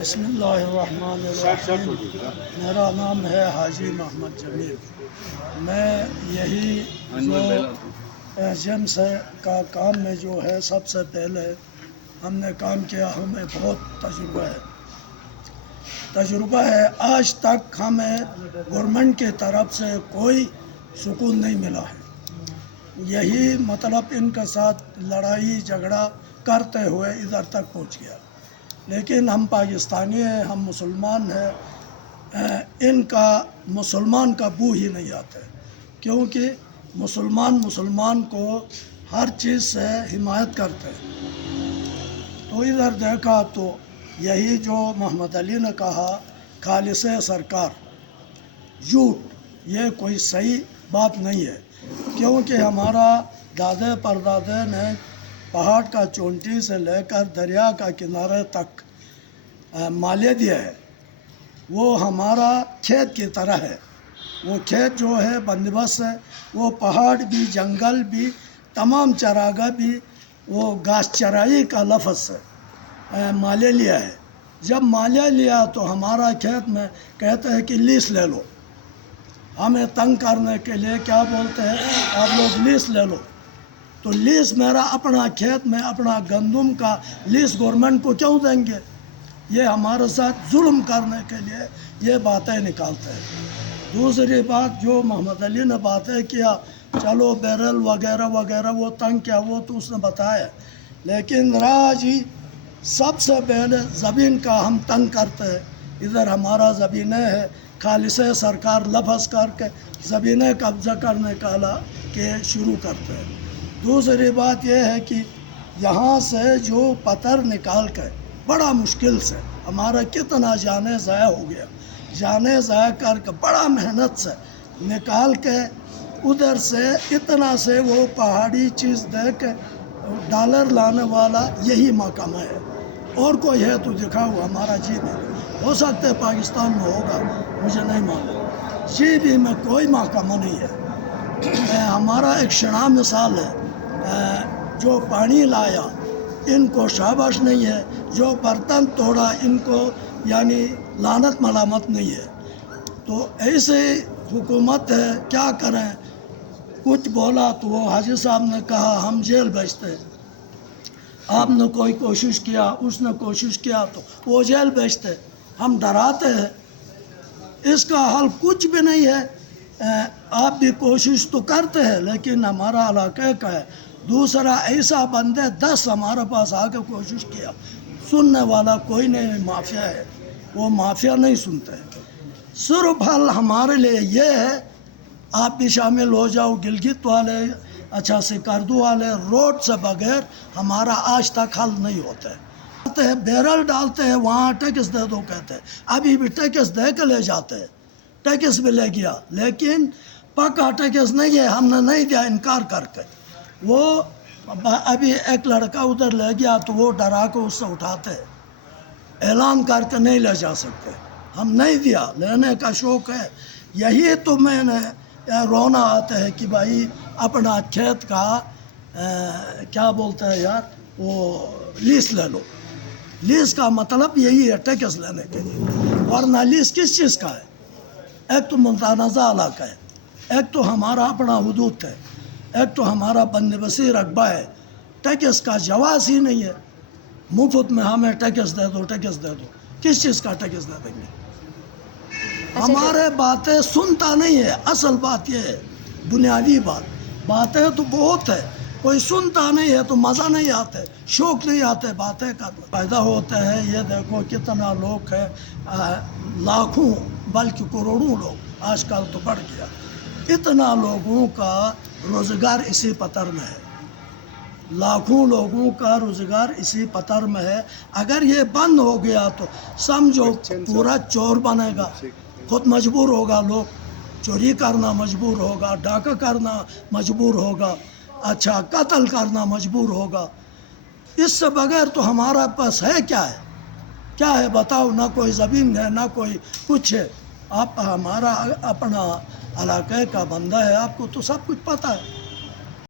بسم اللہ الرحمن الرحیم۔ میرا نام ہے حاجی محمد جمیل۔ میں یہی جو ایجنٹس کا کام میں جو ہے سب سے پہلے ہم نے کام کیا، ہمیں بہت تجربہ ہے۔ آج تک ہمیں گورنمنٹ کی طرف سے کوئی سکون نہیں ملا ہے۔ یہی مطلب ان کے ساتھ لڑائی جھگڑا کرتے ہوئے ادھر تک پہنچ گیا، لیکن ہم پاکستانی ہیں، ہم مسلمان ہیں، ان کا مسلمان کا بو ہی نہیں آتا ہے، کیونکہ مسلمان کو ہر چیز سے حمایت کرتے ہیں۔ تو ادھر دیکھا تو یہی جو محمد علی نے کہا خالص سرکار، جھوٹ، یہ کوئی صحیح بات نہیں ہے، کیونکہ ہمارا دادے پردادے نے پہاڑ کا چونٹی سے لے کر دریا کا کنارے تک مالیہ دیا ہے۔ وہ ہمارا کھیت کی طرح ہے، وہ کھیت جو ہے بندوبست ہے، وہ پہاڑ بھی جنگل بھی تمام چراگاہ بھی وہ گھاس چرائی کا لفظ سے مالیہ لیا ہے۔ جب مالیہ لیا تو ہمارا کھیت میں کہتے ہیں کہ لیس لے لو، ہمیں تنگ کرنے کے لیے کیا بولتے ہیں، آپ لوگ لیس لے لو۔ تو لیس میرا اپنا کھیت میں اپنا گندم کا لیس گورنمنٹ کو کیوں دیں گے؟ یہ ہمارے ساتھ ظلم کرنے کے لیے یہ باتیں نکالتے ہیں۔ دوسری بات جو محمد علی نے باتیں کیا، چلو بیرل وغیرہ وغیرہ وہ تنگ کیا، وہ تو اس نے بتایا، لیکن راجی سب سے پہلے زمین کا ہم تنگ کرتے ہیں۔ ادھر ہمارا زمینیں ہے، خالص سرکار لفظ کر کے زمینیں قبضہ کرنے کے شروع کرتے ہیں۔ دوسری بات یہ ہے کہ یہاں سے جو پتھر نکال کے بڑا مشکل سے ہمارا کتنا جانے ضائع ہو گیا، جانے ضائع کر کے بڑا محنت سے نکال کے ادھر سے اتنا سے وہ پہاڑی چیز دے کے ڈالر لانے والا یہی محکمہ ہے، اور کوئی ہے تو دکھاؤ، ہمارا جی بھی ہو سکتا ہے پاکستان میں ہوگا، مجھے نہیں معلوم، جی بھی میں کوئی محکمہ نہیں ہے۔ ہمارا ایک شناہ مثال ہے، جو پانی لایا ان کو شاباش نہیں ہے، جو برتن توڑا ان کو یعنی لعنت ملامت نہیں ہے۔ تو ایسے حکومت ہے، کیا کریں؟ کچھ بولا تو وہ حاجی صاحب نے کہا ہم جیل بھیجتے، آپ نے کوئی کوشش کیا، اس نے کوشش کیا تو وہ جیل بھیجتے، ہم ڈراتے ہیں۔ اس کا حل کچھ بھی نہیں ہے، آپ بھی کوشش تو کرتے ہیں، لیکن ہمارا علاقے کا ہے، دوسرا ایسا بندے 10 ہمارے پاس آ کے کوشش کیا، سننے والا کوئی نہیں، مافیا ہے، وہ مافیا نہیں سنتے۔ صرف حل ہمارے لیے یہ ہے، آپ بھی شامل ہو جاؤ، گلگت والے، اچھا سکردو والے، روڈ سے بغیر ہمارا آج تک حل نہیں ہوتا ہے۔ بیرل ڈالتے ہیں، وہاں ٹیکس دے دو کہتے ہیں، ابھی بھی ٹیکس دے کے لے جاتے ہیں، ٹیکس بھی لے گیا، لیکن پکا ٹیکس نہیں ہے، ہم نے نہیں دیا، انکار کر کے۔ وہ ابھی ایک لڑکا ادھر لے گیا تو وہ ڈرا کے اس سے اٹھاتے ہیں، اعلان کر کے نہیں لے جا سکتے، ہم نہیں دیا، لینے کا شوق ہے۔ یہی تو میں نے رونا آتا ہے کہ بھائی اپنا کھیت کا کیا بولتے ہیں یار، وہ لیس لے لو۔ لیس کا مطلب یہی ہے، ٹیکس لینے کے لیے، ورنہ لیس کس چیز کا ہے؟ ایک تو متنازع علاقہ ہے، ایک تو ہمارا اپنا حدود ہے، ایک تو ہمارا بندوبستی رقبہ ہے، ٹیکس کا جواز ہی نہیں ہے۔ مفت میں ہمیں ٹیکس دے دو، ٹیکس دے دو، کس چیز کا ٹیکس دے دیں گے؟ ہمارے باتیں سنتا نہیں ہے، اصل بات یہ ہے، بنیادی باتیں تو بہت ہے، کوئی سنتا نہیں ہے تو مزہ نہیں آتا، شوق نہیں آتے باتیں کا، فائدہ ہوتا ہے۔ یہ دیکھو کتنا لوگ ہے، لاکھوں بلکہ کروڑوں لوگ آج کل تو بڑھ گیا، اتنا لوگوں کا روزگار اسی پتھر میں ہے، لاکھوں لوگوں کا روزگار اسی پتھر میں ہے۔ اگر یہ بند ہو گیا تو سمجھو پورا چور بنے گا، خود مجبور ہوگا، لوگ چوری کرنا مجبور ہوگا، ڈاکہ کرنا مجبور ہوگا، اچھا قتل کرنا مجبور ہوگا۔ اس سے بغیر تو ہمارا پاس ہے کیا ہے؟ کیا ہے بتاؤ؟ نہ کوئی زمین ہے، نہ کوئی کچھ ہے۔ آپ ہمارا اپنا علاقے کا بندہ ہے، آپ کو تو سب کچھ پتہ ہے۔